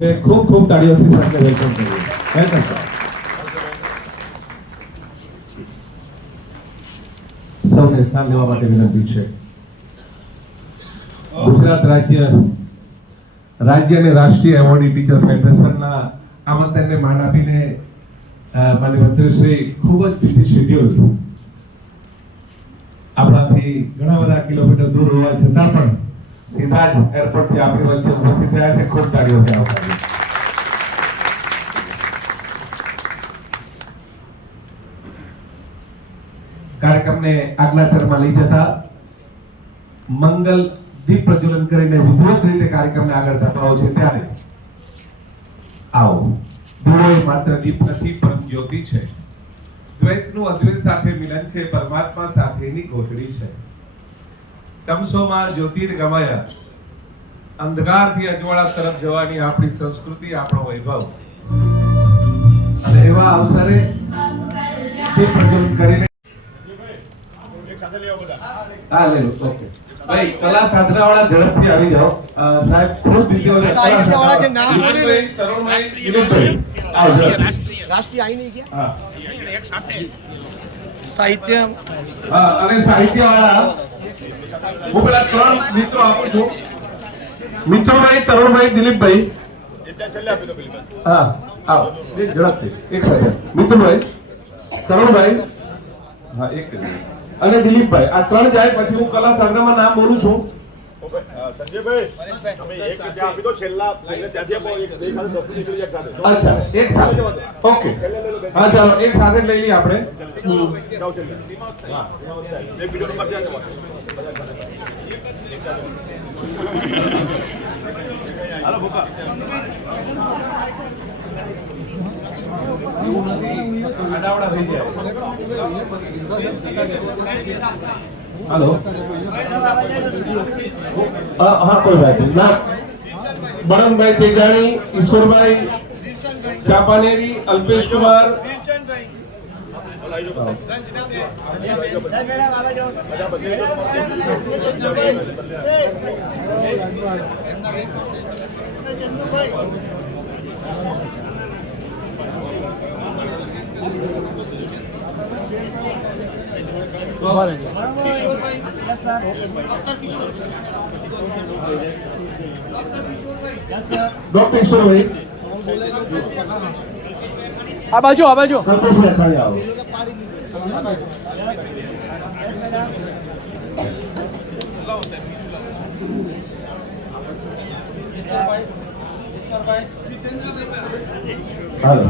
ખૂબ ખૂબ તાળીઓથી સાથે વેલકમ કરીએ. Welcome sir. સૌને સ્થાન લેવા માટે વિનંતી છે. ગુજરાત રાજ્ય અને રાષ્ટ્રીય એવોર્ડી ટીચર ફેડરેશનના આમંત્રણને માન આપીને માનનીય મંત્રીશ્રી ખૂબ જ બિઝી શેડ્યુલ આપણાથી ઘણા બધા કિલોમીટર દૂર હોવા છતાં પણ સીધા જ એરપોર્ટથી આપણી વચ્ચે ઉપસ્થિત થયા છે. ખૂબ તાળીઓથી આવકારીએ. કાર્યક્રમને આગલા ચરણમાં લઈ જતા મંગલ દીપ પ્રજ્વલન કરીને વિધિવત રીતે કાર્યક્રમને આગળ ધપાવો છે ત્યારે આવો. દીવો એ માત્ર દીપ નથી પરમ જ્યોતિ છે. દ્વૈતનું અદ્વૈત સાથે મિલન છે. પરમાત્મા સાથેની ગોઠડી છે. તમસોમાં જ્યોતિર્ગમય અંધકારથી અજવાળા તરફ જવાની આપણી સંસ્કૃતિ, આપણો વૈભવ. અને એવા અવસરે દીપ પ્રજ્વલન કરીને હા લે લો. ઓકે ભાઈ, કલા સાધના વાળા ઝડપથી આવી જાઓ. સાહેબ ખૂબ બીજો સાહિત્ય વાળા જે નામ બોલે તરુણભાઈ દિલીપભાઈ આવજો. રાષ્ટ્રીય આઈ નહીં ગયા હા એક સાથે સાહિત્ય અને સાહિત્ય વાળા હું પેલા ત્રણ મિત્રો આપું છું. મિત્રભાઈ, તરુણભાઈ, દિલીપભાઈ. હા આવો ઝડપથી એક સાથે. મિત્રભાઈ, તરુણભાઈ, હા એક અને દિલીપભાઈ, આ ત્રણ જાય પછી હું કલા સાધનામાં નામ બોલું છું. અચ્છા એક સાથે. ઓકે હા ચાલો એક સાથે લઈ લઈએ આપણે. हेलो हाँ कोई बात नहीं ना. बड़न भाई तेजानी, ईश्वर भाई चापानेरी, अल्पेश कुमार, डॉक्टर ईश्वर भाई આ બાજુ कल्पेश भाई खड़े आओ. हेलो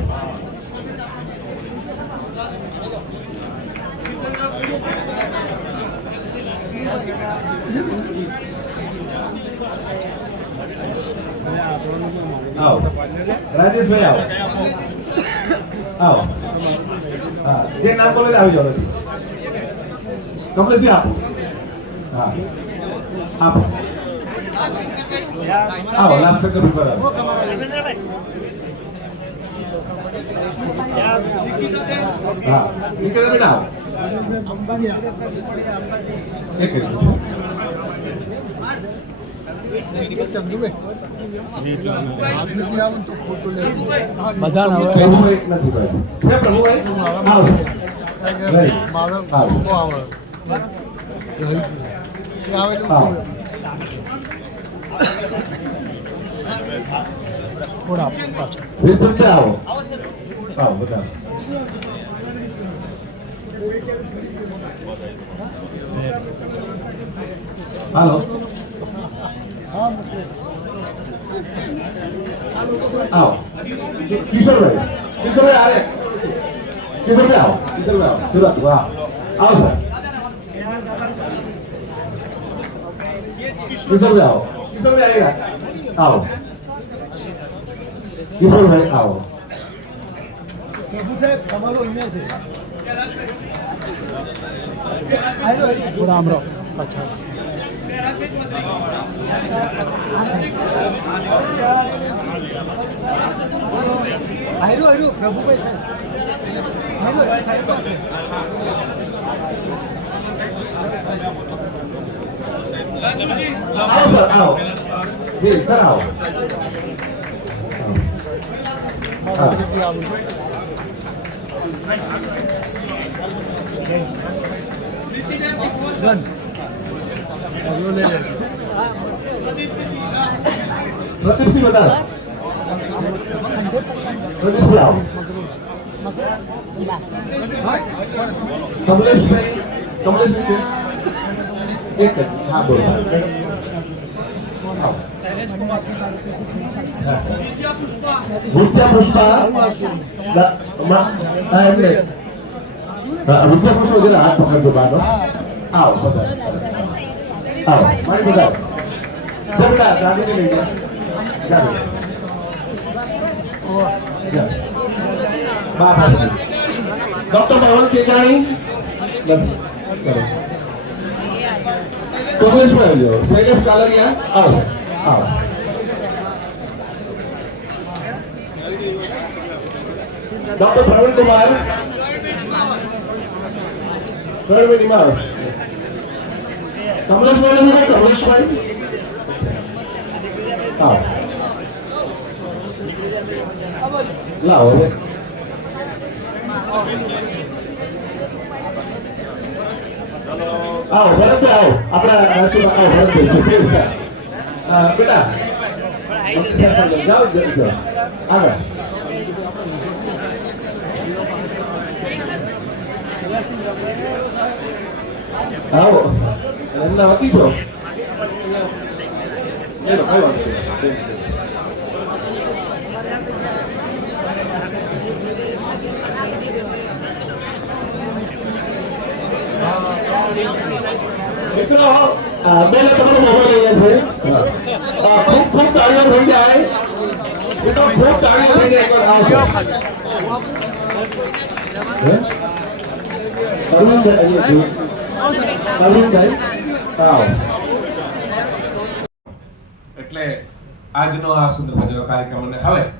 आओ राजेश भाई आओ आओ. हाँ જે નામ બોલે આવી જાઓ. કમલેશજી આપો. હા આપો. આવો લાભશંકર ઉપર આવો. હા નીકળે બેટા આવો. એક બધા પ્રભુભાઈ નથી ભાઈ છે. પ્રભુભાઈ આવો. થોડા આવો આવો બધા. હાલો आओ किशोरभाई आ रहे. किशोरभाई आओ. शुरुआत वाह आओ सर. किशोरभाई आओ. किशोरभाई आएगा. आओ किशोरभाई आओ. थोड़ा आमरो अच्छा आयरो प्रभुभाई साहेब आओ सर आओ. जी सर आओ. પ્રદીપસિંહ બતા પ્રદીપસિંહ આવો કમલેશભાઈ છે એક હા બોલો વિદ્યા પુષ્પા વિદ્યા પુષ્પા જરા હાથ પકડજો બાનો આવો બધા આવો મારી બધા જમડા ગાડી લઈ જા બાબા ડોક્ટર ભવન કેકાણી કોંગ્રેસમાં આવ્યો શૈલેષ કાલરિયા આવો આવો ડોક્ટર પ્રવીણ કુમાર નિમાવ કમલેશભાઈ આવો લાવો હવે આવો ભરત આવો આપણા આવો ભરત પ્લીઝ સર બેટા જાઓ આગળ આવો એમના વતી છો એનો કઈ વાત મિત્રો બેને તમારો મોબાઈલ અહીંયા છે ખૂબ ખૂબ તાળીઓ થઈ જાય મિત્રો ખૂબ તાળીઓ થઈ જાય એકવાર આવશો અરવિંદભાઈ એટલે આજનો આ સુંદર મજાનો કાર્યક્રમ અને હવે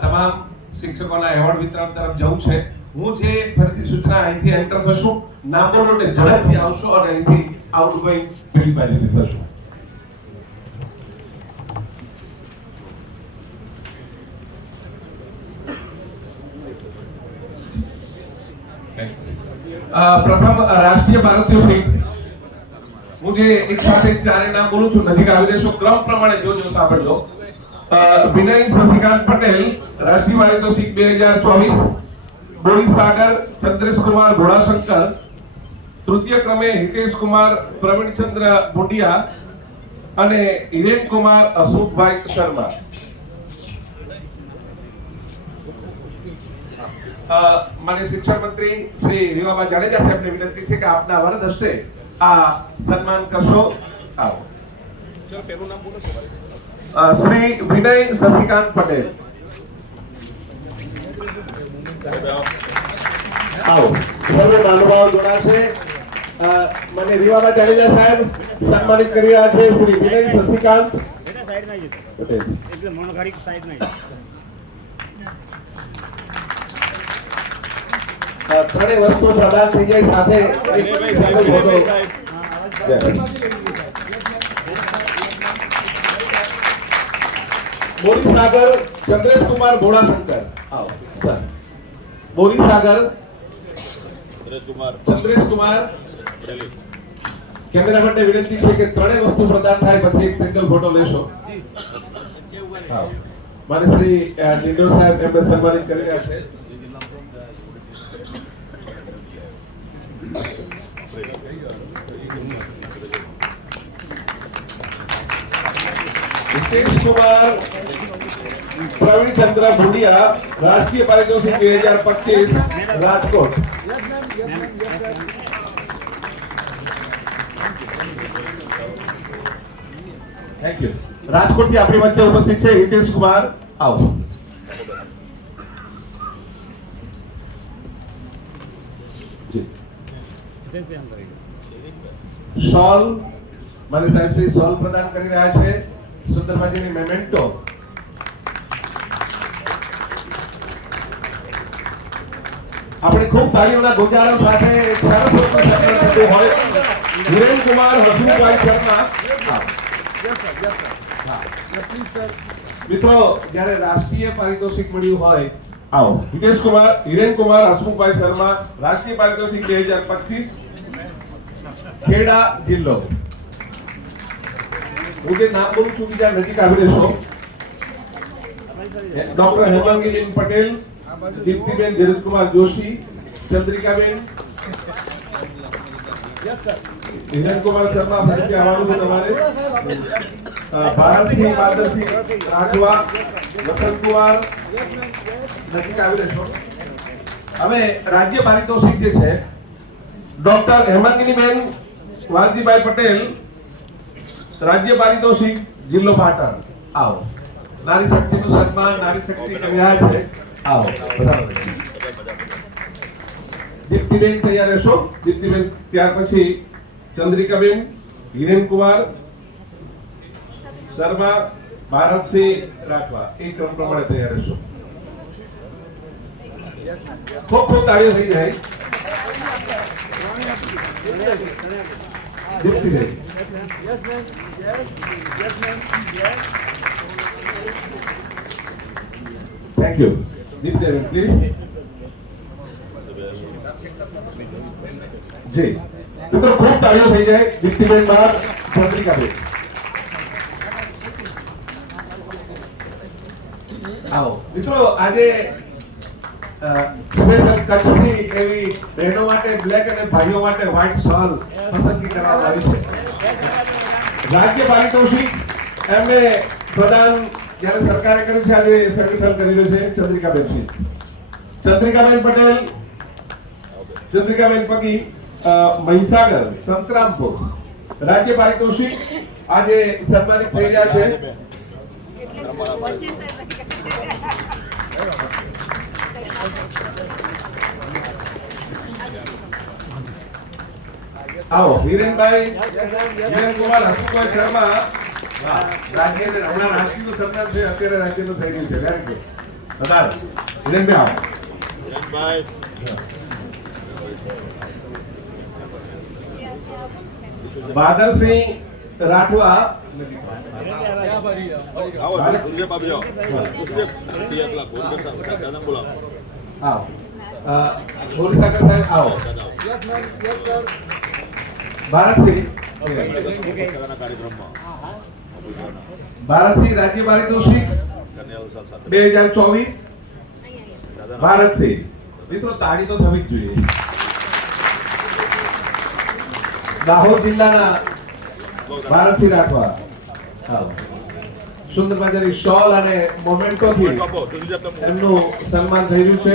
તમામ શિક્ષકોના એવોર્ડ વિતરણ તરફ જવું છે હું જે ફરીથી સૂચના અહીંથી એન્ટર થશું નામ બોલો એટલે ઝડપથી આવશો અને અહીંથી આઉટગોઈંગ પેલી બાજુથી થશો પ્રથમ રાષ્ટ્રીય ભારતીય શીખ હું જે એક સાથે ચારે નામ બોલું છું નજીક આવી રહેશો ક્રમ પ્રમાણે જોજો સાંભળજો વિનય શશિકાંત પટેલ રાષ્ટ્રીય ભારતીય શીખ 2024 બોરીસાગર ચંદ્રેશ કુમાર ઘોડાશંકર તૃતીય ક્રમે હિતેશ કુમાર પ્રવીણચંદ્ર ભુંડિયા અને હિરેન કુમાર અશોકભાઈ શર્મા माननीय शिक्षा मंत्री श्री રીવાબા જાડેજા સાહેબને વિનંતી છે કે આપના વરદ હસ્તે આ સન્માન કરશો આવો ચલો પેલું નામ બોલો શ્રી વિનય શશિકાંત પટેલ આવો સર્વે મહાનુભાવો જોડાશે મને રીવાબા જાડેજા સાહેબ સન્માનિત કરી રહ્યા છે શ્રી વિનય શશિકાંત પટેલ એકદમ મોનોગારિક સાઈડ નહીં ત્રણેય વસ્તુઓ પ્રદાન થઈ જાય સાથે એક સિંગલ ફોટો બોરીસાગર ચંદ્રેશ કુમાર ઘોડાશંકર આવો સર બોરીસાગર ચંદ્રેશ કુમાર કેમેરા માટે વિનંતી છે કે ત્રણેય વસ્તુ પ્રદાન થાય પછી એક સિંગલ ફોટો લેશો આવો મારે શ્રી ડિંડોર સાહેબ એમને સન્માનિત કરી રહ્યા છે हितेश कुमार प्रवीणचंद्र भुंडिया राष्ट्रीय पारितोषिक 2025 राजकोट थैंक यू राजकोट થી આપણી વચ્ચે ઉપસ્થિત છે હિતેશ કુમાર આવો શોલ મારી સાહેબ શ્રી શોલ પ્રદાન કરી રહ્યા છે સુંદર મજાની મેમેન્ટો આપણે ખૂબ તાળીઓના ગુંજારો સાથે એક સરસ સન્માન થતું હોય હિરેન કુમાર હસમુખભાઈ શર્મા મિત્રો જ્યારે રાષ્ટ્રીય પારિતોષિક મળ્યું હોય આવો હિતેશ કુમાર હિરેન કુમાર હસમુખભાઈ શર્મા રાષ્ટ્રીય પારિતોષિક 2025 ખેડા જિલ્લો હું જે નામ બોલું છું બીજા નજીક આવી રહેશો ડોક્ટર હેમાંગીબેન પટેલ દીપ્તિબેન ધીરજકુમાર જોશી ચંદ્રિકાબેન હિરેન કુમાર શર્મા ફરીથી આવવાનું છે તમારે ભારતસિંહ બાદરસિંહ રાઠવા વસંતકુમાર નજીક આવી રહેશો હવે રાજ્ય પારિતોષિક જે છે ડોક્ટર હેમાંગીનીબેન વાલજીભાઈ પટેલ રાજ્ય પારિતોષિક જિલ્લો પાટણ આવો નારી શક્તિનું સન્માન નારી શક્તિ કન્યા છે આવો બધાનો દીપ્તિબેન તૈયાર રહેશો દીપ્તિબેન ત્યાર પછી ચંદ્રિકાબેન હિરેન કુમાર શર્મા ભારતસિંહ રાઠવા એક ક્રમ પ્રમાણે તૈયાર રહેશો ખૂબ ખૂબ તાળીઓ થઈ જાય દીપ્તિબેન થેન્ક યુ દીપ્તિબેન પ્લીઝ જી મિત્રો ખૂબ તાળીઓ થઈ જાય દીપ્તિબેન બાદ ચંદ્રિકાબેન આવો મિત્રો આજે સ્પેશિયલ કચ્છની એવી બહેનો માટે બ્લેક અને ભાઈઓ માટે વ્હાઇટ શોલ પસંદગી કરવામાં આવી છે રાજ્ય પારિતોષિક એમને પ્રદાન જ્યારે સરકારે કર્યું છે આજે સંગઠન કરી રહ્યું છે ચંદ્રિકાબેન સિંહ ચંદ્રિકાબેન પટેલ ચંદ્રિકાબેન પગી મહીસાગર સંતરામપુર રાજ્ય પારિતોષિક આજે સન્માનિત થઈ રહ્યા છે આવો હિરેનભાઈ હિરેન કુમાર હસમુખભાઈ શર્મા રાજ્ય હમણાં રાષ્ટ્રીયનું સન્માન છે અત્યારે રાજ્યનું થઈ ગયું છે વેરી ગુડ બતાવો હિરેનભાઈ આવો બહાદરસિંહ રાઠવા બોરીસાગર સાહેબ આવો ભારતસિંહ ભારતસિંહ રાજ્ય પારિતોષિક 2024 ભારતસિંહ મિત્રો તાળી તો થવી જ જોઈએ દાહોદ જિલ્લાના ભારતસિંહ રાઠવા સુંદર મજાની શોલ અને મોમેન્ટોથી એમનું સન્માન થઈ રહ્યું છે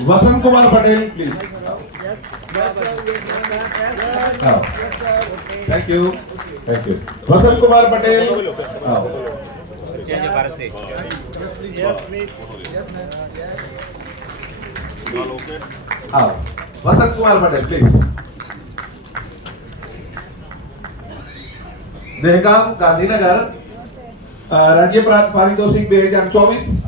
Vasantkumar Patel please thank you Vasantkumar Patel Vasantkumar Patel please Dehgam Gandhinagar રાજ્ય પારિતોષિક 2024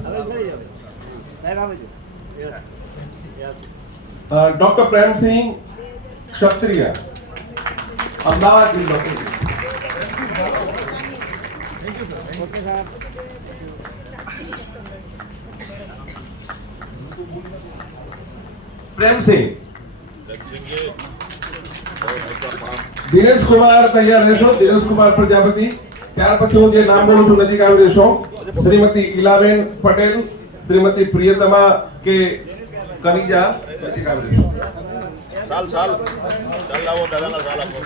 ડોક્ટર પ્રેમસિંહ ક્ષત્રિય અમદાવાદ જિલ્લો પ્રેમસિંહ દિનેશ કુમાર તૈયાર રહેશો દિનેશ કુમાર પ્રજાપતિ ત્યાર પછી હું જે નામ બોલું છું નજીક આવી રહેશો શ્રીમતી ઈલાબેન પટેલ શ્રીમતી પ્રિયતમા કે કનિજા નજીક આવી રહેશો ચાલ લાવો દાદાના ચાલ આપો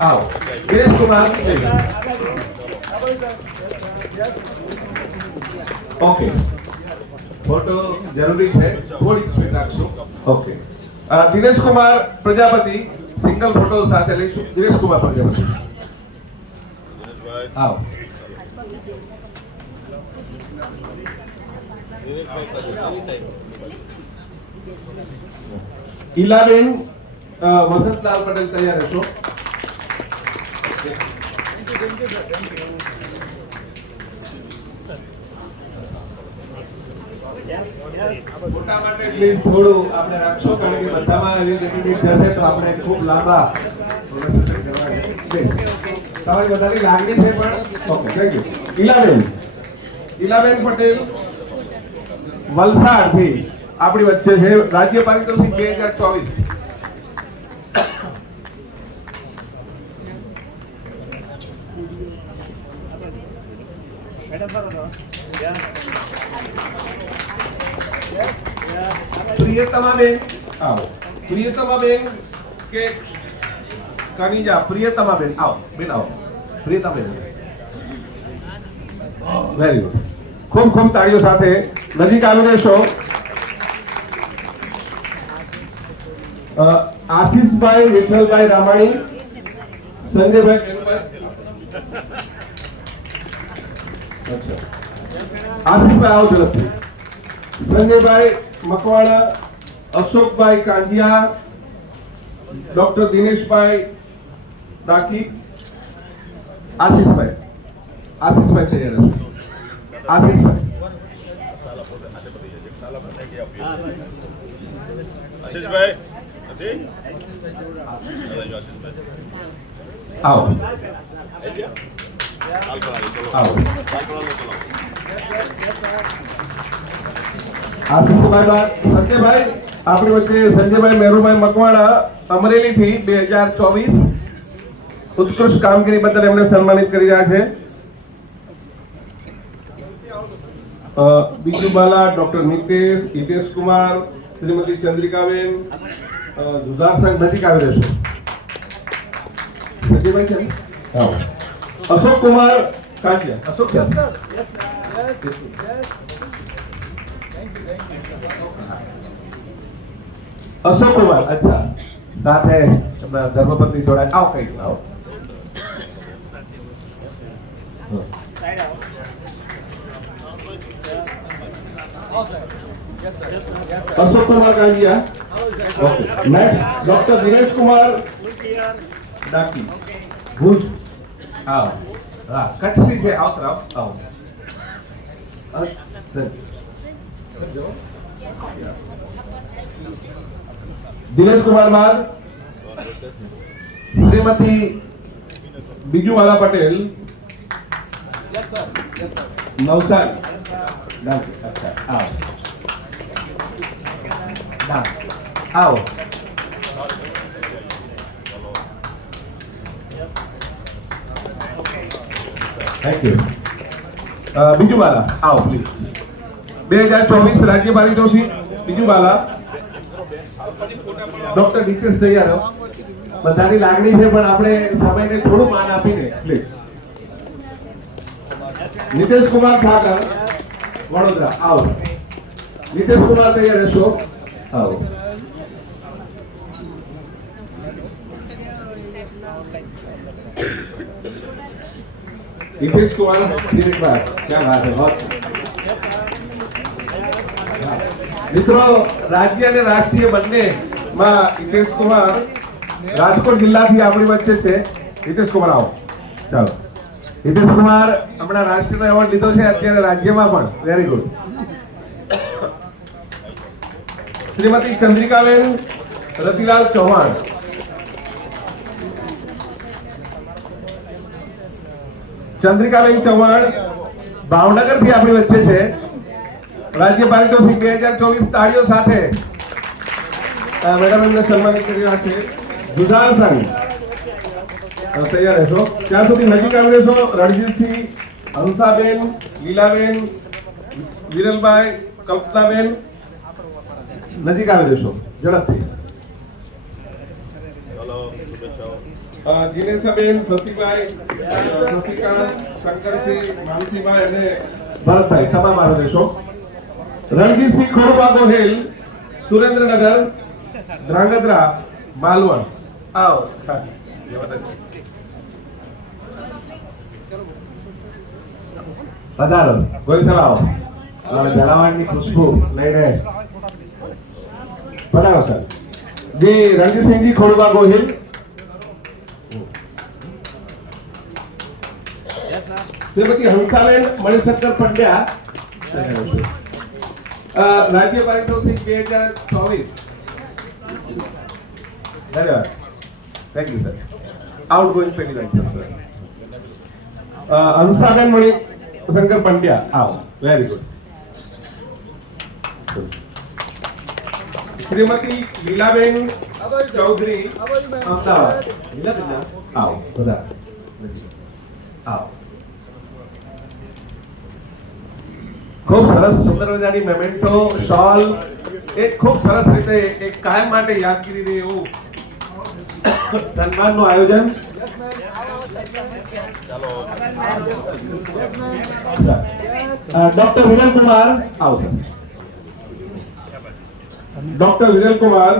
આવો દિનેશ કુમાર ઓકે ફોટો જરૂરી છે થોડીક સ્પીડ રાખશું okay Dinesh Kumar Prajapati single photo સાથે લઈશું દિનેશ કુમાર પ્રજાપતિ આવો ઈલાબેન વસંતલાલ પટેલ તૈયાર રહેશો ફોટા માટે પ્લીઝ થોડું આપણે રાખશો કારણ કે બધામાં એવી મિનિટ જશે તો આપણે ખૂબ લાંબા સેશન કરવા છે. તમારી બધાની લાગણી છે પણ okay thank you. Ilaben Patel Valsad થી આપણી વચ્ચે છે. રાજ્ય પારિતોષિક 2024. પ્રિયતમાબેન આવો. પ્રિયતમાબેન કે કનીજા? પ્રિયતમાબેન આવો બેન, આવો પ્રિયતમાબેન. Very good. ખૂબ ખૂબ તાળીઓ સાથે નજીક આવી રહેશો. આશીષભાઈ વિઠ્ઠલભાઈ રામાણી, સંજયભાઈ કેનુભાઈ. અચ્છા, આશીષભાઈ આવો ઝડપથી. સંજયભાઈ મકવાણા, અશોકભાઈ કાંધિયા, ડોક્ટર દિનેશભાઈ ડાકી. આશીષભાઈ તૈયાર હશે. આશીષભાઈ આશીષભાઈ નથી? આવો હાલ પડાવી, ચલો. આવો. હાલ પડાવી, ચલો. આશીષભાઈ બાદ સંજયભાઈ આપણી વચ્ચે. સંજયભાઈ મેરુભાઈ મકવાણા અમરેલી થી 2024 ઉત્કૃષ્ટ કામગીરી બદલ એમને સન્માનિત કરી રહ્યા છે. બીજુબાલા, ડોક્ટર નિતેશ, હિતેશ કુમાર, શ્રીમતી ચંદ્રિકાબેન. જુદાર સંઘ નજીક આવી રહેશે. સંજયભાઈ છે ને? આવો. અશોક કુમાર કાંતિયા. અશોક ક્યાં? અશોક કુમાર, અચ્છા, સાથે એમના ધર્મપત્ની જોડાય. આવો કઈ આવો. Ashok Kumar Kandiya. Okay. Next doctor Dinesh Kumar Daki, Bhuj. આવો. હા, કચ્છથી છે. આવો સર, આવો. દિનેશ કુમાર બાદ શ્રીમતી બીજુવાલા પટેલ, નવસારી. અચ્છા, આવો. આવો. Thank you. બીજુવાલા આવો પ્લીઝ. 2024 રાજ્ય પારિતોષિક બીજુવાલા. ડોક્ટર નિતેશ તૈયાર હો. બધાની લાગણી છે પણ આપણે સમયને થોડું માન આપીને પ્લીઝ. નિતેશ કુમાર ઠાકર, વડોદરા. આવો. નિતેશ કુમાર તૈયાર રહેશો. આવો. नितेश कुमार दिलीपભાઈ, क्या बात है, बहुत મિત્રો. રાજ્ય અને રાષ્ટ્રીય બંનેમાં હિતેશ કુમાર રાજકોટ જિલ્લાથી આપણી વચ્ચે છે. હિતેશ કુમાર આવો. ચાલો. હિતેશ કુમાર હમણાં રાષ્ટ્રીય એવોર્ડ લીધો છે, અત્યારે રાજ્યમાં પણ. Very good. શ્રીમતી ચંદ્રિકાબેન રતિલાલ ચૌહાણ. ચંદ્રિકાબેન ચૌહાણ ભાવનગર થી આપણી વચ્ચે છે. રાજ્ય પારિતોષિક 2024. તાળીઓ સાથે મેડમ એમને સન્માનિત કરી રહ્યા છે. જુદાર સંઘ તૈયાર રહેશો. ત્યાં સુધી નજીક આવી રહેશો. રણજીતસિંહ, હંસાબેન, લીલાબેન, વિરલભાઈ, કલ્પનાબેન. નજીક આવી રહેશો ઝડપથી. ચલો, શુભેચ્છાઓ. જીનેશાબેન, શશીભાઈ, શશિકાંત, શંકરસિંહ, માનસીભાઈ અને ભરતભાઈ તમામ આવી રહેશો. રણજીતસિંહ ખોડુબા ગોહિલ, સુરેન્દ્રનગર, ધ્રાંગધ્રા, માલવણ. આવો. પધારો ગોહિલ સાહેબ, આવો. હવે જલાવાડની ખુશ્બુ લઈને પધારો સર. જી રણજીતસિંહજી ખોડુબા ગોહિલ. શ્રીમતી હંસાબેન મણિશંકર પંડ્યા. રાજ્ય પારિતોષિક 2024. ધન્યવાદ. Thank you sir. આઉટગોઈંગ પેલી લાઈન સર. હંસાબેન મણિ શંકર પંડ્યા આવો. Very good. શ્રીમતી લીલાબેન ચૌધરી અમદાવાદ. લીલાબેન આવો બધા આવો. ખૂબ સરસ સુંદર મજાની મેમેન્ટો શોલ એક ખૂબ સરસ રીતે એક કાયમ માટે યાદગીરી રહે એવું સન્માનનું આયોજન. ડોક્ટર વિરલ કુમાર આવો sir. Doctor Viral Kumar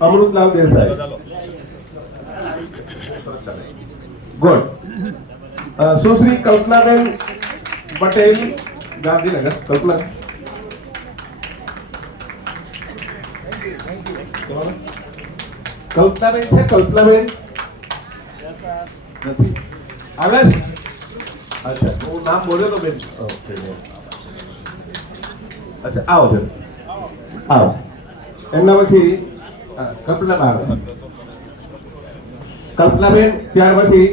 Amrutlal Desai. Good. Sushri Kalpanaben Patel Gandhinagar. Kalpana Kalpanaben છે. કલ્પનાબેન નથી આવે છે? અચ્છા હું નામ બોલ્યો તો બેન. ઓકે અચ્છા આવો બેન આવો. એમના પછી કલ્પના આવે. કલ્પનાબેન ત્યાર પછી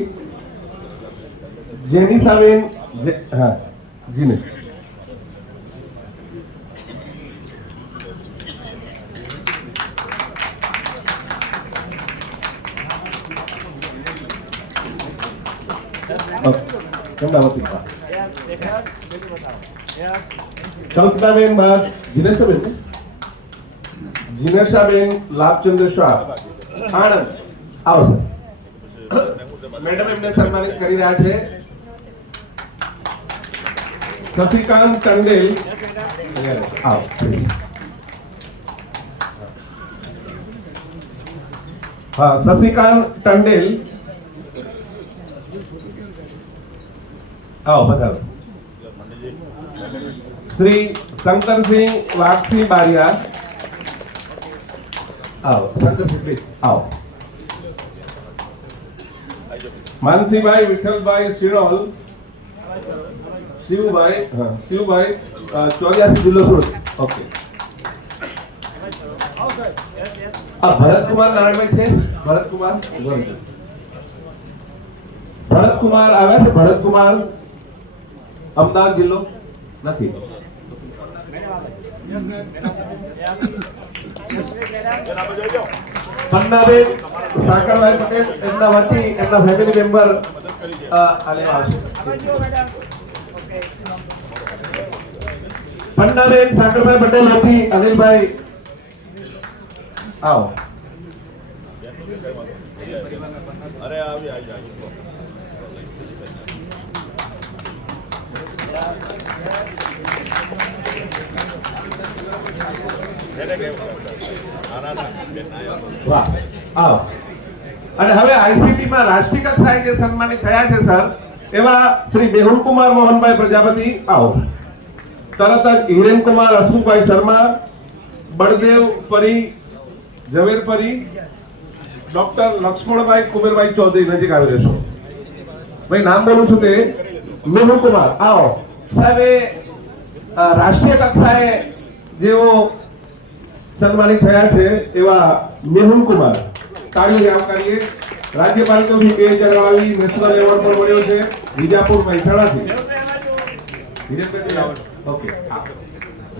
જેનિસાબેન. હા જી ને. કલ્પનાબેન બાદ જીનેશાબેન. જીનેશાબેન લાભચંદ્ર શાહ આણંદ આવો સર. મેડમ એમને સન્માનિત કરી રહ્યા છે. શશિકાંત ટંડેલ આવો. હા શશિકાંત ટંડેલ આવો પધારો. શ્રી શંકરસિંહ વાઘસિંહ બારિયા આવો. શંકરસિંહ પ્લીઝ આવો. માનસીભાઈ વિઠ્ઠલભાઈ શિણોલ. શિવભાઈ હા શિવભાઈ 84 જિલ્લો સુરત. ઓકે. ભરતકુમાર નારાયણભાઈ છે. ભરતકુમાર ભરતકુમાર આવે છે. ભરતકુમાર અમદાવાદ જિલ્લો નથી. પન્નાબેન સાકરભાઈ પટેલ એમના વતી એમના ફેમિલી મેમ્બર આવશે. પન્નાબેન સાકરભાઈ પટેલ વતી અનિલભાઈ આવો. અરે આવી આવી વાહ આવો. અને હવે આઈસીટી માં રાષ્ટ્રીય કક્ષાએ જે સન્માનિત થયા છે સર એવા શ્રી મેહુલકુમાર મોહનભાઈ પ્રજાપતિ આવો. તરત જ હિરેનકુમાર હસમુખભાઈ શર્મા. બળદેવ પરી ઝવેરપરી. ડોક્ટર લક્ષ્મણભાઈ કુબેરભાઈ ચૌધરી નજીક આવી રહેશો. ભાઈ નામ બોલું છું તે મેહુલકુમાર આવો. સાહેબ રાષ્ટ્રીય કક્ષાએ જેઓ સન્માનિત થયા છે એવા મેહુલકુમાર તાળીઓથી આવકારીએ. રાજ્ય પારિતોષિક 2022 નેશનલ એવોર્ડ પણ મળ્યો છે વિજાપુર મહેસાણાથી. હિરેનભાઈ ઓકે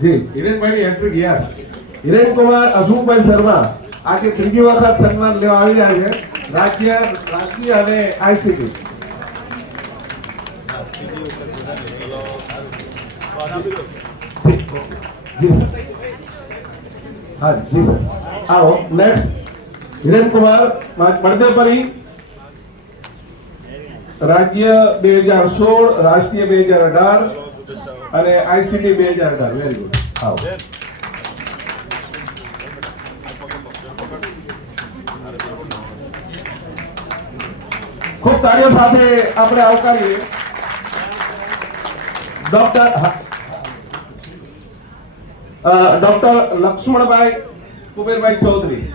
જી હિરેનભાઈની એન્ટ્રી યસ. હિરેનકુમાર હસમુખભાઈ શર્મા આજે ત્રીજી વખત સન્માન લેવા આવી રહ્યા છે રાષ્ટ્રીય અને આઈસીટી. જી સર હા જી સર આવો. નેક્સ્ટ હિરેનકુમાર બળદેવપરી રાજ્ય 2016 રાષ્ટ્રીય 2018 અને આઈસીટી 2018. વેરી ગુડ આવો. ખૂબ તાળીઓ સાથે આપણે આવકારીએ doctor Laxmanbhai Kuberbhai Chaudhari.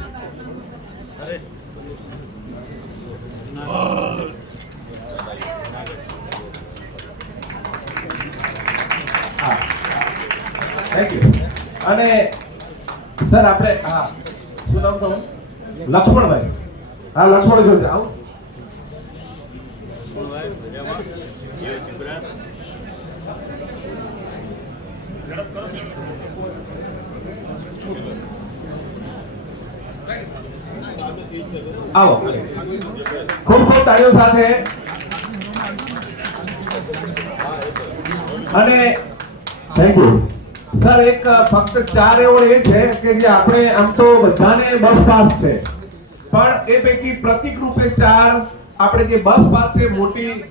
Thank you. અને સર આપણે હા શું નામ કહું લક્ષ્મણભાઈ હા લક્ષ્મણભાઈ આવો આવો ખૂબ ખૂબ તાળીઓ સાથે અને થેન્ક યુ સર એક ફક્ત 4 એવોર્ડ એ છે કે જે આપણે આમ તો બધાને બસ પાસ છે પણ એ પૈકી પ્રતિક રૂપે 4 આપણે જે બસ પાસ છે મોટી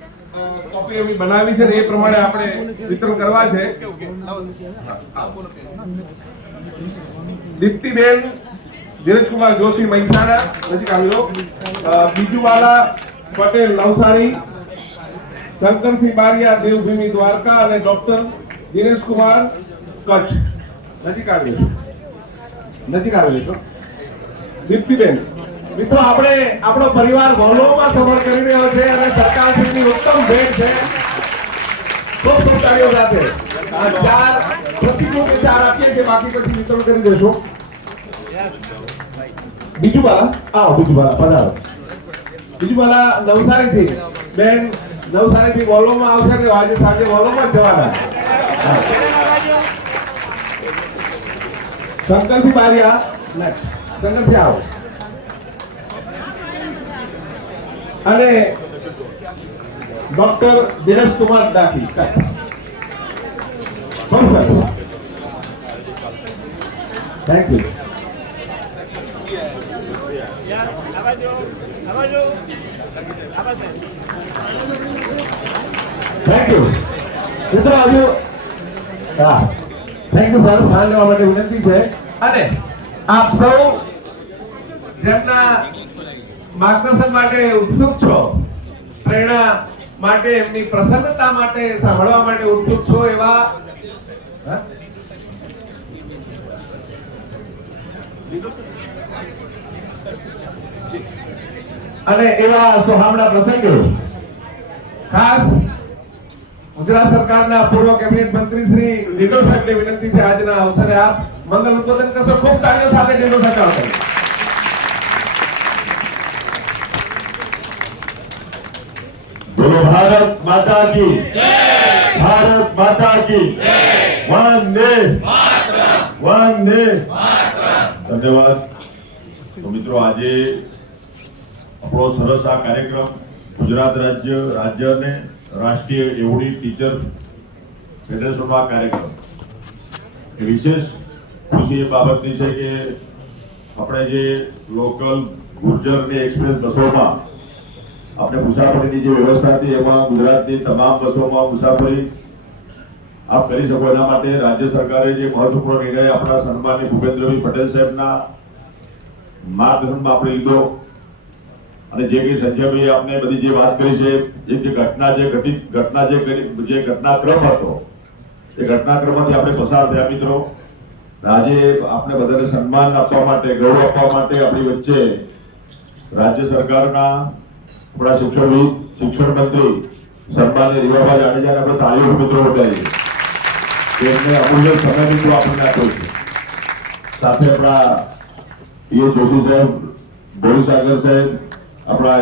કોપી એવી બનાવી છે ને એ પ્રમાણે આપણે વિતરણ કરવા છે દીપ્તિબેન ધીરજકુમાર જોશી મહેસાણા નજીક આવ્યો બીજુવાલા પટેલ નવસારી શંકરસિંહ બારિયા દેવભૂમિ દ્વારકા અને ડોક્ટર દિનેશકુમાર કચ્છ નજીક આવ્યો છો દીપ્તિબેન મિત્રો આપણે આપણો પરિવાર ગૌરવમાં સફળ કરી રહ્યો છે અને સરકારશ્રીની ઉત્તમ ભેટ છે ખૂબ ખૂબ તાળીઓ સાથે 4 પ્રતિકરૂપે 4 આપીએ છીએ બાકી પછી વિતરણ કરી દેશું બીજુવાલા પધારો બીજુવાલા નવસારીથી બેન નવસારીથી વોલોમાં આવશે ને આજે સાંજે વોલોમાં જ જવાના શંકરસિંહ બારિયા શંકરસિંહ આવો અને ડોક્ટર દિનેશકુમાર ડાકી બહુ સારું થેન્ક યુ થેન્ક યુ મિત્રો હજુ હા થેન્ક યુ સર સ્થાન લેવા માટે વિનંતી છે અને આપ સૌ જેમના માર્ગદર્શન માટે ઉત્સુક છો પ્રેરણા માટે એમની પ્રસન્નતા માટે સાંભળવા માટે ઉત્સુક છો એવા અને એવા સોહામણા પ્રસંગો ખાસ ગુજરાત સરકારના પૂર્વ કેબિનેટ મંત્રી શ્રી ડીડો સાહેબને વિનંતી છે આજના અવસરે આપ મંગલ ઉદ્બોધન કરશો ખૂબ તાળીઓ સાથે ડીડો સાહેબ बोलो भारत माता की जय भारत माता की जय वंदे वंदे धन्यवाद तो मित्रों આજે આપણો સરસ આ કાર્યક્રમ ગુજરાત રાજ્ય અને રાષ્ટ્રીય એવોર્ડી ટીચર ફેડરેશનનો આ કાર્યક્રમ એ વિશેષ ખુશી એ બાબતની છે કે આપણે જે લોકલ ગુર્જર અને એક્સપ્રેસ બસોમાં આપણે મુસાફરીની જે વ્યવસ્થા હતી એમાં ગુજરાતની તમામ બસોમાં મુસાફરી આપ કરી શકો એના માટે રાજ્ય સરકારે જે મહત્વપૂર્ણ નિર્ણય આપણા સન્માનીય ભૂપેન્દ્રભાઈ પટેલ સાહેબના માર્ગદર્શનમાં આપણે લીધો અને જે કંઈ સંજયભાઈ આપણે બધી જે વાત કરી છે જે ઘટનાક્રમ હતો એ ઘટનાક્રમમાંથી આપણે પસાર થયા મિત્રો આજે આપણે બધાને સન્માન આપવા માટે ગૌરવ આપવા માટે આપણી વચ્ચે રાજ્ય સરકારના આપણા શિક્ષણ મંત્રી સન્માનીય રીવાબા જાડેજાને આપણે તાળીઓ મિત્રો બતાવી તેમને અમૂલ્ય સમય મિત્રો આપણને આપ્યો છે સાથે આપણા પીએ જોશી સાહેબ બોરીસાગર સાહેબ આપણા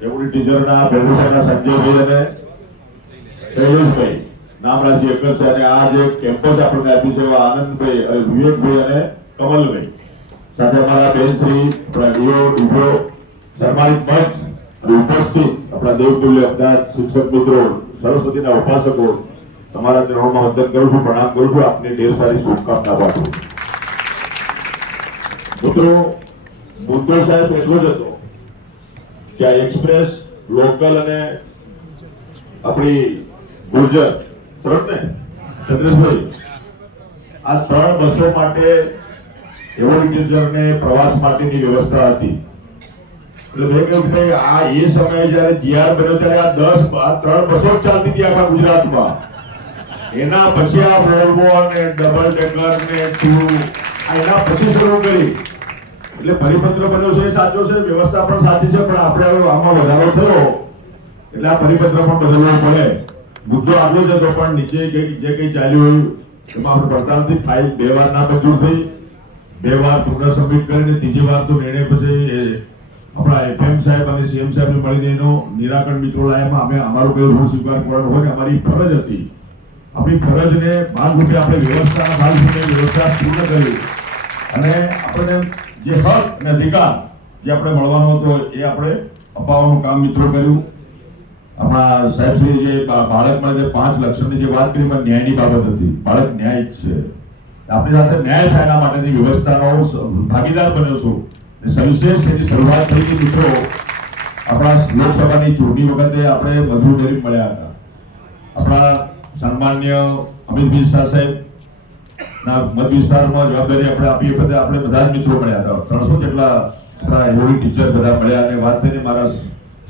એવોર્ડી ટીચરના ફેડરેશનના સંજયભાઈ અને શૈલેષભાઈ નામ રાશિ એક છે અને આ જે કેમ્પસ આપણને આપ્યું છે એવા આનંદભાઈ વિવેકભાઈ અને કમલભાઈ સાથે અમારા બેન શ્રી આપણા ડીઓ સન્માનિત મંચ અને ઉપસ્થિત આપણા દેવતુલ્ય અબદાદ શિક્ષક મિત્રો સરસ્વતીના ઉપાસકો તમારા ચરણોમાં વંદન કરું છું પ્રણામ કરું છું આપને ઢેર સારી શુભકામના પાઠવું મિત્રો મુદ્દો સાહેબ એટલો જ હતો કે આ એક્સપ્રેસ લોકલ અને આપણી ગુર્જર ત્રણ ચંદ્રેશભાઈ આ 3 બસો માટે એવોર્ડ ટીચરને પ્રવાસ માટેની વ્યવસ્થા હતી એટલે મેં કહ્યું ભાઈ આ એ સમયે જયારે જીઆર બન્યો ત્યારે આ 3 બસો ચાલતી હતી આખા ગુજરાતમાં એના પછી આ વોલ્વો અને ડબલ ડેકર ને એના પછી શરૂ કરી એટલે પરિપત્ર બન્યો છે એ સાચો છે વ્યવસ્થા પણ સાચી છે પણ આપણે આમાં વધારો થયો એટલે આ પરિપત્ર પણ બદલવો પડે મુદ્દો આગળ જ હતો પણ નીચે જે કંઈ ચાલ્યું એમાં આપણે પડતા નથી. ફાઇલ 2 વાર ના મંજૂર થઈ, 2 વાર પુનઃ સબમિટ કરીને ત્રીજી વાર તો નિર્ણય પછી આપણા FM સાહેબ અને CM સાહેબને મળીને એનો નિરાકરણ મિત્રો લાવ્યા. અમે અમારો કોઈ ઋણ સ્વીકાર કરવાનો હોય ને અમારી ફરજ હતી. આપણી ફરજને ભાગરૂપે આપણે વ્યવસ્થાના ભાગરૂપે વ્યવસ્થા પૂર્ણ કરી અને આપણે જે હક અને અધિકાર જે આપણે મળવાનો હતો એ આપણે અપાવવાનું કામ મિત્રો કર્યું. આપણા સાહેબશ્રી જે બાળક મળે 5 લક્ષણની જે વાત કરી એમાં ન્યાયની બાબત હતી. બાળક ન્યાયિક છે, આપણી સાથે ન્યાય થાય એના માટેની વ્યવસ્થાનો ભાગીદાર બન્યો છું. સવિશેષ એની શરૂઆત થઈ ગઈ મિત્રો આપણા લોકસભાની ચૂંટણી વખતે આપણે મધુ ડેરી મળ્યા હતા. આપણા સન્માનીય અમિતભાઈ શાહ સાહેબ ના મત વિસ્તારમાં જવાબદારી આપણે આપી વખતે આપણે બધા જ મિત્રો મળ્યા હતા. 300 જેટલા આપણા એવોર્ડી ટીચર બધા મળ્યા અને વાત થઈને મારા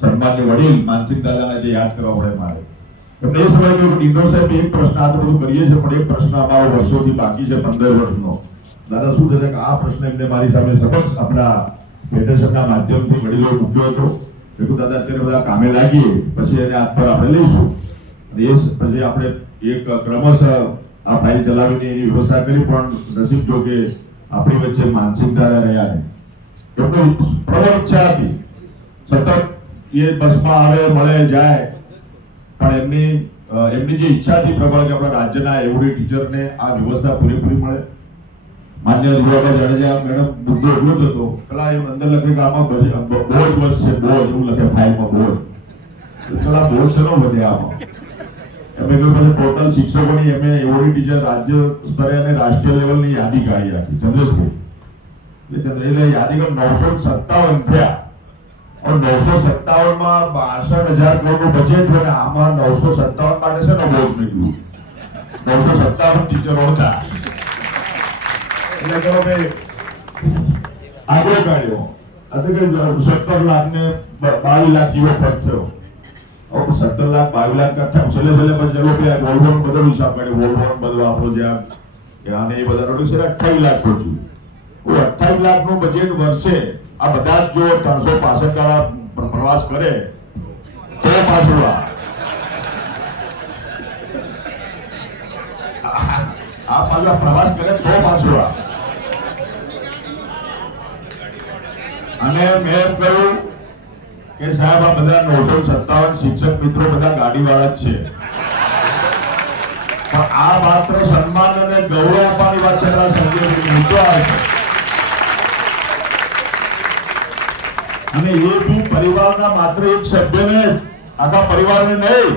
સન્માનીય વડીલ માનસિંહ દાદાને જે યાદ કરવા પડે મારે. એટલે એ સમયે કહ્યું ડિંડો સાહેબ એક પ્રશ્ન આ તો બધું કરીએ છીએ પણ એક પ્રશ્ન અમારો વર્ષોથી બાકી છે 15 વર્ષનો. દાદા શું છે કે આ પ્રશ્ન એમને મારી સામે સમક્ષ આપણા ફેડરેશનના માધ્યમથી વડીલો મૂક્યો હતો. મેં દાદા અત્યારે બધા કામે લાગીએ પછી એને હાથ પર આપણે લઈશું અને એ પછી આપણે એક ક્રમશઃ આ ફાઇલ ચલાવીને એની વ્યવસ્થા કરી. પણ નસીબ જો કે આપણી વચ્ચે માનસિક દાદા રહ્યા નહીં. એમની પ્રબળ ઈચ્છા હતી સતત એ બસમાં આવે મળે જાય પણ એમની જે ઈચ્છા હતી પ્રબળ કે આપણા રાજ્યના એવોર્ડી ટીચરને આ વ્યવસ્થા પૂરેપૂરી મળે. માન્ય રૂવાબા જાડેજા મેડમ મુદ્દો એટલો જ હતો પેલા એમ અંદર લખે કે આમાં બોજ વધશે, બોજ એવું લખે ફાઇલમાં બોજ. પેલા બોજ શેનો વધે આમાં? એમ એટલે ટોટલ શિક્ષકોની એમ એવોર્ડી ટીચર રાજ્ય સ્તરે અને રાષ્ટ્રીય લેવલની યાદી કાઢી રાખી ચંદ્રેશભાઈ. એટલે યાદી 957 થયા. 957 માં 62,000 કરોડનું બજેટ હોય ને આમાં 957 માટે છે ને બોજ નીકળ્યું. 957 ટીચરો હતા એટલે કહો ભાઈ આગળ કાઢ્યો. એટલે કે 17 લાખ ને 22 લાખ જેવો ખર્ચ થયો. હવે 17 લાખ 22 લાખ કરતા છેલ્લે પછી ચલો કે વોલ્વોન બધો હિસાબ કાઢ્યો. વોલ્વોન બધું આપણો જ્યાં એ બધા રોડ છે 28 લાખ ખર્ચ્યું. 28 લાખનું બજેટ વર્ષે આ બધા જ જો 365 દાડા પ્રવાસ કરે તો પાછું આ પાછા પ્રવાસ કરે તો પાછું અને મેં એમ કહ્યું કે સાહેબ આ બધા 957 શિક્ષક મિત્રો બધા ગાડીવાળા જ છે પણ આ માત્ર સન્માન અને ગૌરવ આપવાની વાત છે. સંજય મુદ્દો આવે છે અને એ બી પરિવારના માત્ર એક સભ્યને આખા પરિવારને નહીં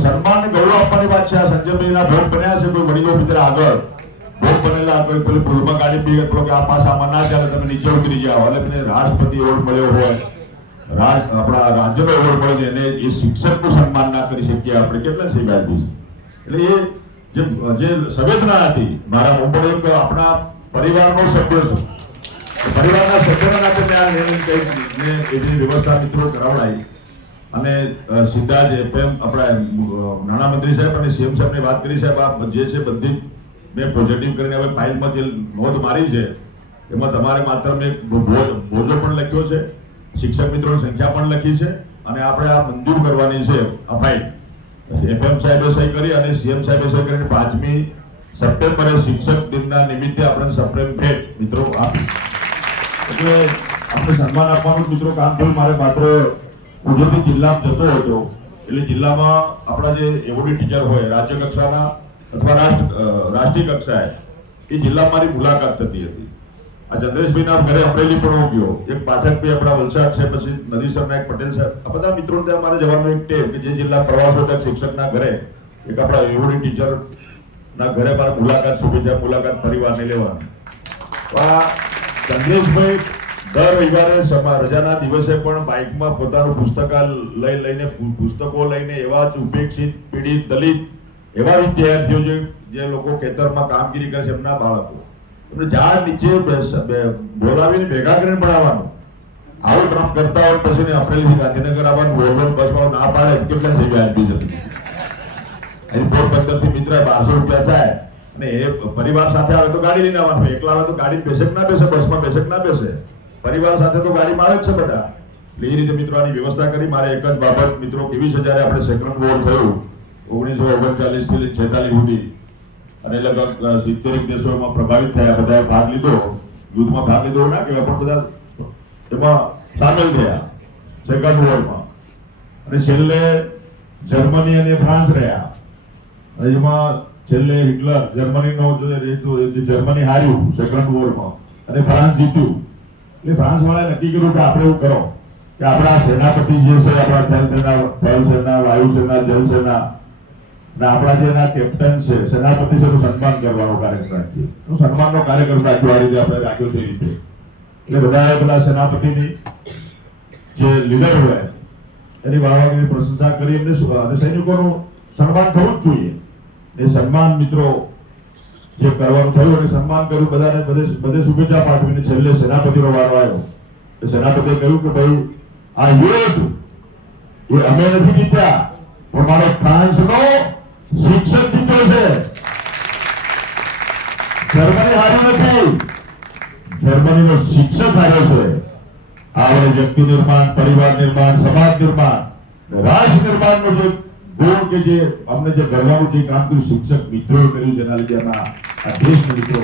સન્માન ગૌરવ આપવાની વાત છે. આ સંજયભાઈના ભોગ બન્યા છે કોઈ વડીલો મિત્ર આગળ ભોગ બનેલા કોઈ પેલી પુલમાં ગાડી પી ગયો કે આ પાસામાં ના ચાલે તમે નીચે ઉતરી જાઓ એટલે મને રાષ્ટ્રપતિ એવોર્ડ મળ્યો હોય આપણા રાજ્યનો એવોર્ડ મળે એને એ શિક્ષકનું સન્માન ના કરી શકીએ આપણે કેટલા છે વ્યાજબી છે. એટલે એ જે સંવેદના હતી મારા હું એક આપણા પરિવારનો સભ્ય છું. પરિવારના સભ્યોના નાતે એની વ્યવસ્થા મિત્રો કરાવડાઈ અને સીધા જ આપણા નાણામંત્રી સાહેબ અને CM સાહેબની વાત કરી. સાહેબ આ જે છે બધી મેં પોઝિટિવ કરીને હવે ફાઇલમાં જે નોંધ મારી છે એમાં તમારે માત્ર મેં બોજો પણ લખ્યો છે, શિક્ષક મિત્રોની સંખ્યા પણ લખી છે અને આપણે આ મંજૂર કરવાની છે આ ફાઇલ. FM સાહેબે સહી કરી અને CM સાહેબે સહી કરીને 5મી સપ્ટેમ્બરે શિક્ષક દિનના નિમિત્તે આપણે સપ્રેમ ભેટ મિત્રો આપી. એટલે આપણે સન્માન આપવાનું મિત્રો કામ થયું. મારે માત્ર ઉજવણી જિલ્લામાં જતો હતો એટલે જિલ્લામાં આપણા જે એવોર્ડી ટીચર હોય રાજ્ય કક્ષાના અથવા રાષ્ટ્રીય કક્ષાએ એ જિલ્લામાં મારી મુલાકાત થતી હતી. આ ચંદ્રેશભાઈના ઘરે અમરેલી પણ હું ગયો. એક પાઠકભાઈ આપણા વલસાડ છે, પછી નદીસર નાયક પટેલ સાહેબ, આ બધા મિત્રો ત્યાં મારે જવાનું એક ટેવ કે જે જિલ્લા પ્રવાસ હોય શિક્ષકના ઘરે એક આપણા એવોર્ડી ટીચરના ઘરે મારે મુલાકાત શુભેચ્છા મુલાકાત પરિવારને લેવાની. તો આ ચંદ્રેશભાઈ દર રવિવારે રજાના દિવસે પણ બાઇકમાં પોતાનું પુસ્તકાલય લઈને પુસ્તકો લઈને એવા જ ઉપેક્ષિત પીડિત દલિત એવા વિદ્યાર્થીઓ જે લોકો ખેતરમાં કામગીરી કરે છે એમના બાળકો એમને ઝાડ નીચે બોલાવીને ભેગા કરીને ભણાવવાનું. આવું કામ કરતા હોય પછી અમરેલીથી ગાંધીનગર આવવાનું વોલ્વોન બસ વાળો ના પાડે કેટલા થઈ વ્યાજબી જતી. એની પોરબંદરથી મિત્ર 1200 રૂપિયા થાય અને એ પરિવાર સાથે આવે તો ગાડી લઈને આવવાનું. એકલા આવે તો ગાડી બેસે ના બેસે, બસમાં બેસે ના બેસે, પરિવાર સાથે તો ગાડીમાં આવે જ છે બધા. એટલે એ રીતે મિત્રો આની વ્યવસ્થા કરી. મારે એક જ બાબત મિત્રો 23,000 આપણે સેકન્ડ વોર થયું 1939 થી 46 સુધી અને લગભગ 70 દેશોમાં પ્રભાવિત થયા, બધા ભાગ લીધો, યુદ્ધમાં ભાગ લીધો ના કહેવાય, પણ બધા એમાં સામેલ થયા સેકન્ડ વોરમાં. અને છેલ્લે જર્મની અને ફ્રાન્સ રહ્યા. અને એમાં છેલ્લે હિટલર જર્મનીનો જે જર્મની હાર્યું સેકન્ડ વોરમાં અને ફ્રાન્સ જીત્યું. એટલે ફ્રાન્સ વાળાએ નક્કી કર્યું કે આપણે એવું કરો કે આપણા સેનાપતિ જે છે, આપણા થલ સેના, વાયુ સેના, જલ સેના અને આપણા જે એના કેપ્ટન છે, સેનાપતિ છે, એનું સન્માન કરવાનો કાર્યક્રમ રાખીએ. સન્માનનો કાર્યક્રમ રાખ્યો આ રીતે આપણે રાખ્યો તે રીતે. એટલે બધાએ પેલા સેનાપતિની જે લીડર હોય એની વાવાગીરી પ્રશંસા કરી, એમને અને સૈનિકોનું સન્માન થવું જ જોઈએ. એ સન્માન મિત્રો જે કરવાનું થયું અને સન્માન કર્યું, બધાને બધે શુભેચ્છા પાઠવીને છેલ્લે સેનાપતિનો વારો આવ્યો. એ સેનાપતિએ કહ્યું કે ભાઈ આ યુદ્ધ એ અમે નથી જીત્યા, પણ મારો ફ્રાન્સનો શિક્ષક જીત્યો છે. જર્મની હારી નથી, જર્મનીનો શિક્ષક હાર્યો છે. આપણે વ્યક્તિ નિર્માણ, પરિવાર નિર્માણ, સમાજ નિર્માણ, રાષ્ટ્ર નિર્માણનો જે ગુણ કે જે અમને જે ગર્વનું જે કામ કર્યું શિક્ષક મિત્રોએ કર્યું છે, એના લીધે આ દેશના મિત્રો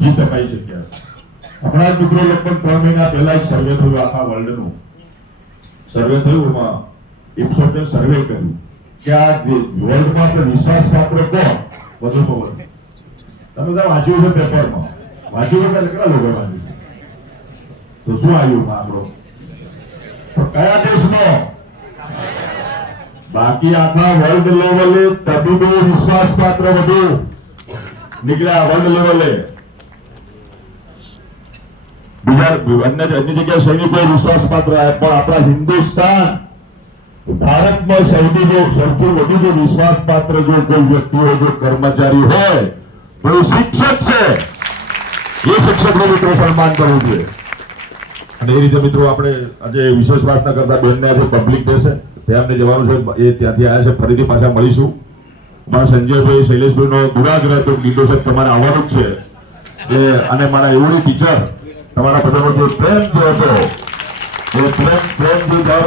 જીત અપાઈ શક્યા છે. હમણાં જ મિત્રો લગભગ 3 મહિના પહેલા એક સર્વે થયું, આખા વર્લ્ડનું સર્વે થયું. એમાં ઇપ્સોસે સર્વે કર્યું કે આ વર્લ્ડમાં આપણે વિશ્વાસપાત્ર કોણ વધુમાં વધુ. તમે બધા વાંચ્યું છે પેપરમાં, વાંચ્યું છે કેટલા લોકો વાંચ્યું છે? તો શું આવ્યું આપણો? કયા દેશનો? બાકી આખા વર્લ્ડ લેવલે તબીબો વિશ્વાસપાત્ર વધુ નીકળ્યા. વર્લ્ડ લેવલે બીજા અન્ય જગ્યાએ સૈનિકો વિશ્વાસપાત્ર આવ્યા, પણ આપણા હિન્દુસ્તાન ભારતમાં સૌથી વધુ જો વિશ્વાસપાત્ર જો કોઈ વ્યક્તિ હોય, જો કર્મચારી હોય તો એ શિક્ષક છે. એ શિક્ષકનું મિત્રો સન્માન કરવું જોઈએ. અને એ રીતે મિત્રો આપણે આજે વિશેષ વાત ન કરતા બેનને આજે પબ્લિક ડે છે, તેમને જવાનું છે, એ ત્યાંથી આવ્યા છે. ફરીથી પાછા મળીશું. મારા સંજયભાઈ, શૈલેષભાઈનો દુરાગ્રહ તો કીધો છે તમારે આવવાનું જ છે. એટલે અને મારા એવડી ટીચર તમારા બધાનો જે પ્રેમ જે હતો એ પ્રેમ જે દર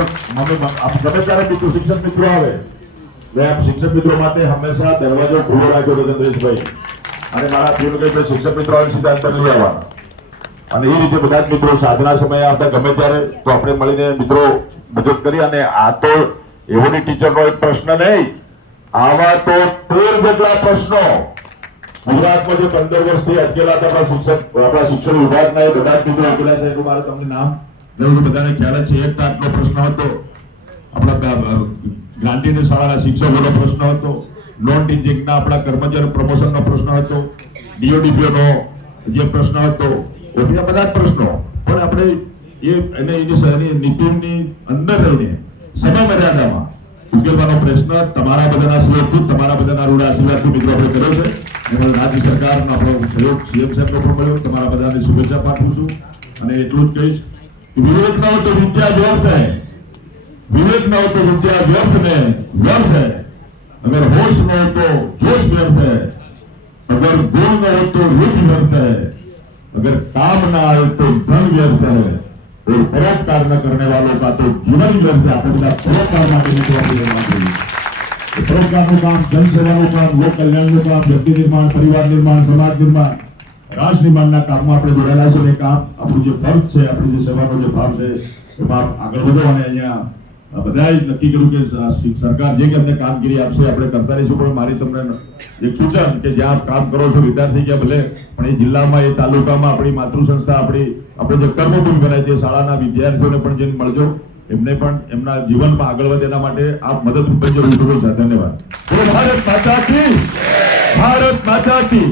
ગમે ત્યારે મિત્રો શિક્ષક મિત્રો આવે એટલે આમ શિક્ષક મિત્રો માટે હંમેશા દરવાજો ખુલ્લો રાખ્યો હતો ચંદ્રેશભાઈ. અને મારા પ્રિયભાઈ શિક્ષક મિત્રો આવે સીધા અંતર લઈ આવવાના. અને એ રીતે બધા જ મિત્રો સાધના સમયે આવતા ગમે ત્યારે તો આપણે મળીને મિત્રો મદદ કરી. અને આ તો એવોની ટીચરનો એક પ્રશ્ન નહીં, આવા તો 13 જેટલા પ્રશ્નો ગુજરાતમાં જે 15 વર્ષથી અટકેલા હતા આપણા શિક્ષણ વિભાગના એ બધા જ મિત્રો અટકેલા છે. એટલું મારે તમને નામ લેવું બધાને ખ્યાલ છે. એક ટાટનો પ્રશ્ન હતો, આપણા ગાંધીની શાળાના શિક્ષકોનો પ્રશ્ન હતો, નોન ટીચિંગના આપણા કર્મચારી પ્રમોશનનો પ્રશ્ન હતો, ડીઓડીપીઓનો જે પ્રશ્ન હતો, બીજા બધા જ પ્રશ્નો. પણ આપણે એની નીતિની અંદર રહીને સમય મર્યાદામાં ઉકેલવાનો પ્રશ્ન તમારા બધાના આશીર્વાદથી, તમારા બધાના રૂડા આશીર્વાદથી મિત્રો આપણે કર્યો છે. રાજ્ય સરકારનો આપણો સહયોગ સીએમ સાહેબનો પણ મળ્યો. તમારા બધાને શુભેચ્છા પાઠવું છું. અને એટલું જ કહીશ કે વિવેક ન હોય તો વિદ્યા વ્યર્થ है, विवेक न हो तो विद्या व्यर्थ में व्यर्थ है, अगर होश न हो तो जोश व्यर्थ है, अगर गुण न हो तो रुचि व्यर्थ है, अगर काम न आए तो धन व्यर्थ है, और परोपकार न करने वालों का तो जीवन व्यर्थ है. આપણે બધા પરોપકાર માટે મિત્રો આપણે લેવા જોઈએ. પરોપકારનું કામ, જનસેવાનું કામ, લોક કલ્યાણનું કામ, વ્યક્તિ નિર્માણ, પરિવાર નિર્માણ, સમાજ નિર્માણ, રાષ્ટ્ર નિર્માણના કામમાં આપણે જોડાયેલા છે. એ કામ આપણું જે ફરજ છે, આપણી જે સેવાનો જે ભાવ છે એમાં આગળ વધો. અને અહીંયા બધાએ નક્કી કર્યું કે સરકાર જે અમને કામગીરી આપશે આપણે કરતા રહીશું. પણ મારી તમને એક સૂચન કે જ્યાં કામ કરો છો વિદ્યાર્થી ગયા ભલે, પણ એ જિલ્લામાં, એ તાલુકામાં આપણી માતૃ સંસ્થા આપણે જે કર્મભૂમિ બનાવી તે શાળાના વિદ્યાર્થીઓને પણ જેને મળજો, એમને પણ એમના જીવનમાં આગળ વધે એના માટે આપ મદદરૂપ બનજો. શુભેચ્છા. ધન્યવાદ. ભારત માતા કી, ભારત માતા કી.